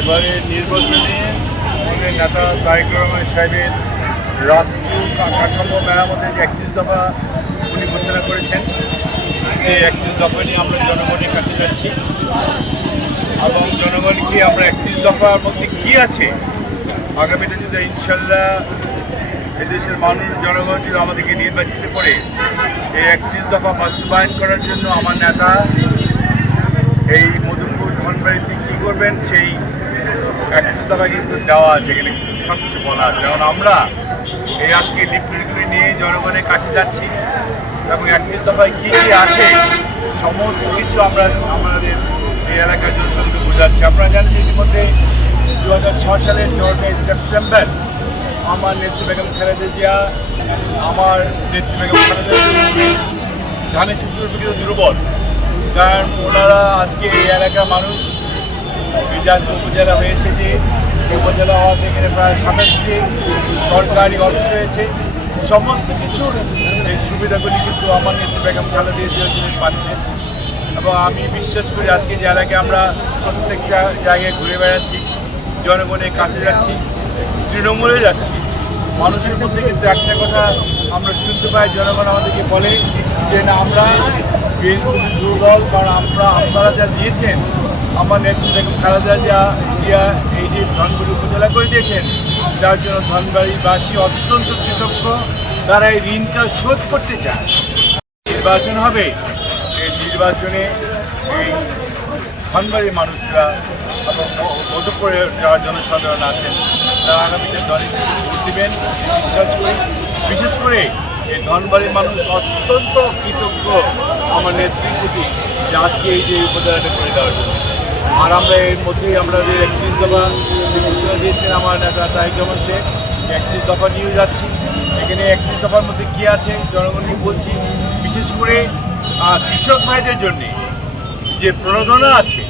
এবারে নির্বাচনে আমাদের নেতা তারেক রহমান সাহেবের রাষ্ট্রীয় কাঠামো মেরামতের যে একত্রিশ দফা উনি ঘোষণা করেছেন, যে একত্রিশ দফা নিয়ে আমরা জনগণের কাছে যাচ্ছি। এবং জনগণকে আমরা একত্রিশ দফার মধ্যে কী আছে? আগামীতে যদি ইনশাল্লাহ এদেশের মানুষ, জনগণ যদি আমাদেরকে নির্বাচিত করে, এই একত্রিশ দফা বাস্তবায়ন করার জন্য আমার নেতা এই মধুপুর ধনবাড়িতে কী করবেন, সেই দফা কিন্তু দেওয়া আছে, এখানে সব কিছু বলা আছে। কারণ আমরা এই আজকে লিফলেটগুলি নিয়ে জনগণের কাছে যাচ্ছি এবং একত্রিশ দফায় কী কী আছে সমস্ত কিছু আমরা আমাদের এই এলাকার জনগণকে বোঝাচ্ছি। আপনারা জানেন যে ইতিমধ্যে দু হাজার ছ সালের চৌঠই সেপ্টেম্বর, আমার নেত্রী বেগম খালেদা জিয়া, আমার নেত্রী বেগম খালেদা ধানের শিশুর দুর্বল। কারণ ওনারা আজকে এই এলাকার মানুষ মিজাজ উপজেলা হয়েছে যে উপজেলা হওয়া থেকে প্রায় সাতাশটি সরকারি অফিস হয়েছে সমস্ত কিছুর এই সুবিধাগুলি কিন্তু আমার নেত্রী বেগম খালেদা জিয়া পাচ্ছেন এবং আমি বিশ্বাস করি আজকে যে এলাকায় আমরা প্রত্যেকটা জায়গায় ঘুরে বেড়াচ্ছি জনগণের কাছে যাচ্ছি, তৃণমূলে যাচ্ছি, মানুষের মধ্যে কিন্তু একটা কথা আমরা শুনতে পাই, জনগণ আমাদেরকে বলে যে, না, আমরা দুর্বল, কারণ আমরা, আপনারা যা দিয়েছেন আমার নেত্রী বেগম খালেদা জিয়া জিয়া এই যে ধনবাড়ি উপজেলা করে দিয়েছেন, যার জন্য ধনবাড়িবাসী অত্যন্ত কৃতজ্ঞ। তারা এই ঋণটা শোধ করতে চায়। নির্বাচন হবে। এই নির্বাচনে এই ধনবাড়ির মানুষরা এবং মধুপুরে যারা জনসাধারণ আছেন, তারা আগামীতে দলে ভোট দেবেন। বিশ্বাস করি, বিশেষ করে এই ধনবাড়ির মানুষ অত্যন্ত কৃতজ্ঞ। আমার প্রতি যে আজকে এই যে উপজেলাটা করে দেওয়ার জন্য। আর আমরা এর মধ্যেই আমরা যে একত্রিশ দফা যে ঘোষণা দিয়েছেন আমার নেতা রহমান শেখ একত্রিশ দফা নিয়ে যাচ্ছি। এখানে একত্রিশ দফার মধ্যে কী আছে জনগণকে বলছি, বিশেষ করে কৃষক ভাইদের জন্যে যে প্রণোদনা আছে,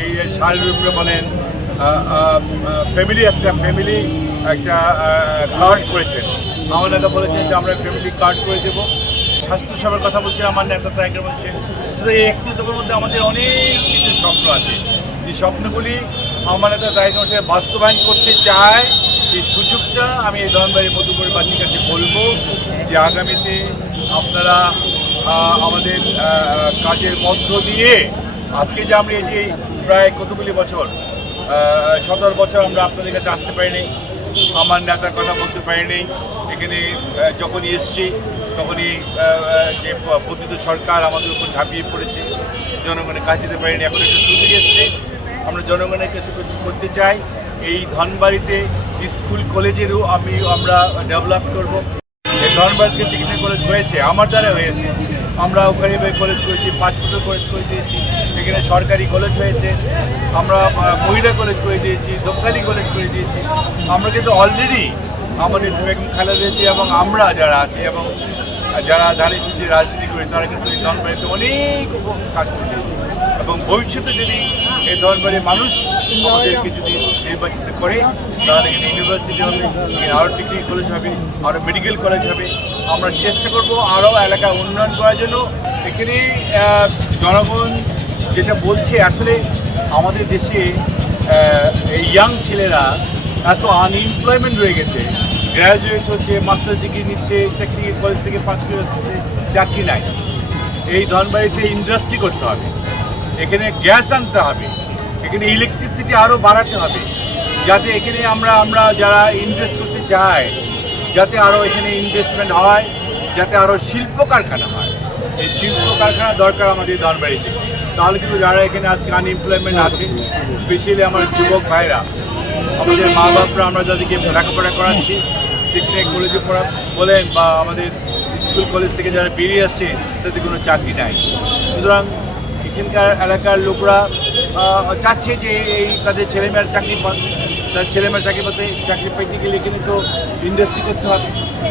এই উপরে বলেন ফ্যামিলি একটা ফ্যামিলি একটা কার্ড করেছেন। আমার নেতা বলেছেন যে আমরা ফ্যামিলি কার্ড করে দেবো। স্বাস্থ্যসেবার কথা বলছে আমার নেতা তাইকে বলছে শুধু এই একটি দফার মধ্যে আমাদের অনেক কিছু স্বপ্ন আছে। এই স্বপ্নগুলি আমার নেতা তাইকে সাহেব বাস্তবায়ন করতে চায়। এই সুযোগটা আমি এই ধনবাড়ি মধুপুরবাসীর কাছে বলব যে আগামীতে আপনারা আমাদের কাজের মধ্য দিয়ে আজকে যে আমরা এই যে প্রায় কতগুলি বছর সতেরো বছর আমরা আপনাদের কাছে আসতে পারিনি, আমার নেতার কথা বলতে পারিনি, এখানে যখনই এসছি তখনই যে পতিত সরকার আমাদের উপর ঝাঁপিয়ে পড়েছে জনগণের কাজ যেতে পারিনি। এখন একটা সুযোগ এসছে। আমরা জনগণের কাছে করতে চাই। এই ধনবাড়িতে স্কুল কলেজেরও আমি, আমরা ডেভেলপ করব। এই ধনবাড়িতে টেকনিক্যাল কলেজ হয়েছে, আমার দ্বারা হয়েছে। আমরা ওখানে কলেজ করেছি পাঁচপুকুর কলেজ করে দিয়েছি, এখানে সরকারি কলেজ হয়েছে। আমরা মহিলা কলেজ করে দিয়েছি দোকালি কলেজ করে দিয়েছি। আমরা কিন্তু অলরেডি আমাদের বেগম খালেদা জিয়া এবং আমরা যারা আছি এবং যারা দাঁড়িয়ে এসেছি রাজনীতি করে, তারা কিন্তু এই ধনবাড়িতে অনেক কাজ করে দিয়েছে। এবং ভবিষ্যতে যদি এই ধনবাড়ির মানুষ আমাদেরকে যদি নির্বাচিত করে, তাহলে এখানে ইউনিভার্সিটি হবে আরও ডিগ্রি কলেজ হবে আরও মেডিকেল কলেজ হবে। আমরা চেষ্টা করব আরও এলাকা উন্নয়ন করার জন্য। এখানে জনগণ যেটা বলছে, আসলে আমাদের দেশে এই ইয়াং ছেলেরা, এত আনএমপ্লয়মেন্ট রয়ে গেছে। গ্র্যাজুয়েট হচ্ছে মাস্টার ডিগ্রি নিচ্ছে টেকনিক্যাল কলেজ থেকে পাস করে চাকরি নাই। এই ধনবাড়িতে ইন্ডাস্ট্রি করতে হবে। এখানে গ্যাস আনতে হবে। এখানে ইলেকট্রিসিটি আরও বাড়াতে হবে। যাতে এখানে আমরা আমরা যারা ইনভেস্ট করতে চাই, যাতে আরও এখানে ইনভেস্টমেন্ট হয়, যাতে আরও শিল্প কারখানা হয়। এই শিল্প কারখানা দরকার আমাদের ধনবাড়িতে। তাহলে কিন্তু যারা এখানে আজকে আনএমপ্লয়মেন্ট আছে স্পেশালি আমার যুবক ভাইরা, আমাদের মা বাপরা আমরা যাদেরকে লেখাপড়া করাচ্ছি যেখানে কলেজে পড়া বলেন বা আমাদের স্কুল, কলেজ থেকে যারা বেরিয়ে আসছে, তাদের কোনো চাকরি নাই। সুতরাং এখানকার এলাকার লোকরা চাচ্ছে যে এই তাদের ছেলেমেয়ের চাকরি তার ছেলেমেয়ের চাকরি পাতে চাকরি পেতে গেলে এখানে তো ইন্ডাস্ট্রি করতে হবে।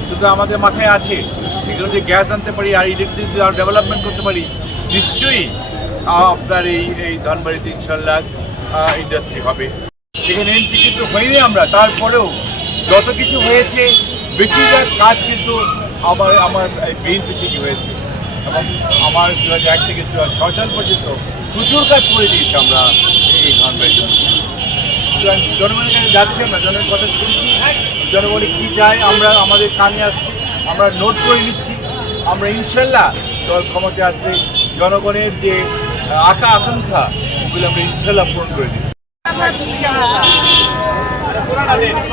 শুধু আমাদের মাথায় আছে, এখানে যদি গ্যাস আনতে পারি আর ইলেকট্রিসিটি আর ডেভেলপমেন্ট করতে পারি। নিশ্চয়ই আপনার এই এই ধনবাড়িতে ইনশাল্লাহ ইন্ডাস্ট্রি হবে। এখানে এমপি কিন্তু হইনি আমরা, তারপরেও যত কিছু হয়েছে, বেশিরভাগ কাজ কিন্তু আমার আমার বিএনপি থেকে হয়েছে। এবং আমার দু হাজার এক থেকে ছ সাল পর্যন্ত প্রচুর কাজ করে দিয়েছি আমরা এই ধনবাড়িতে জনগণের কাছে যাচ্ছি আমরা, জনগণের কথা শুনছি, জনগণে কী চায় আমরা আমাদের কানে আসছি, আমরা নোট করে নিচ্ছি। আমরা ইনশাল্লাহ দল ক্ষমতায় আসলে জনগণের যে আশা আকাঙ্ক্ষা ওগুলো আমরা ইনশাল্লাহ পূরণ করে দিই। Hey!